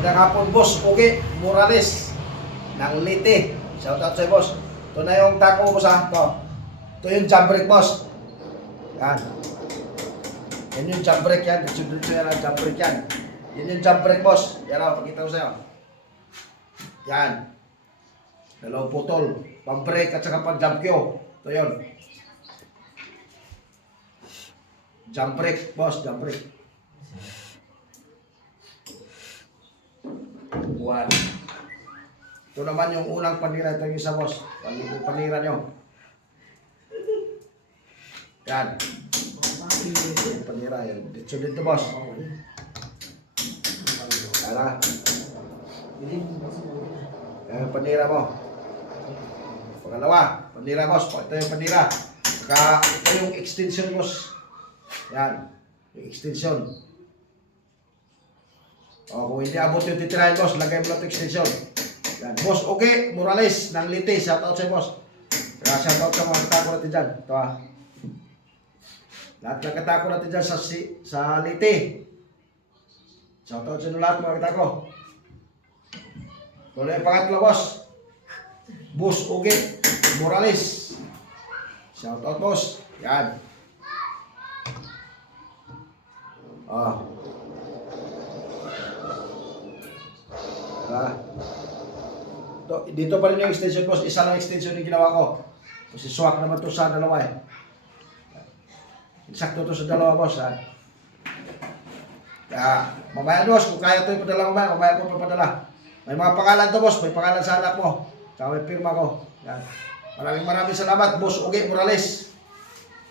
Magandang hapon, boss. Okay, Morales ng Leyte. Shout out sa'yo, boss. Ito na yung taco, boss, ha. Ito yung jump brake, boss. Yan. Yan yung jump brake yan. Diretso yan ang jump brake yan. Yan yung jump brake, boss. Yan o, pakita ko sa'yo. Yan. Dalawang putol. Pang-brake at saka pang-jump cue. Ito yun. Jump brake, boss. Jump brake. One. Ito naman yung unang panira. Ito yung isa, boss. Panira nyo. Yan. Yung panira. Yan. Dito dito, boss. Yan na. Yan yung panira mo. Pangalawa. Panira, boss. Ito yung panira. Saka ito yung extension, boss. Yan. Yung extension. O, kung hindi abot yung titirahin, boss, lagay mo lang ito extension. Yan. Boss, okay, Morales, ng Leyte. Shout out sa'yo, boss. Kaya shout out sa mga katako natin dyan. Ito, ha. Lahat ng katako natin dyan sa Leyte. Shout out sa inyo lahat, mga katako. Ito na yung pangatlo, boss. Boss, okay, Morales. Shout out, boss. Yan. Dito pa rin yung extension, boss. Isa lang extension yung ginawa ko. Kasi swak naman to sa dalawa eh. Eksakto to sa dalawa, boss. Ha? Kaya, mamaya, boss, kung kaya to ipadala mamaya ko papadala. May mga pangalan to, boss. May pangalan sa anak mo. Tsaka may pirma ko. Yan. Maraming salamat, boss. Okay, Morales.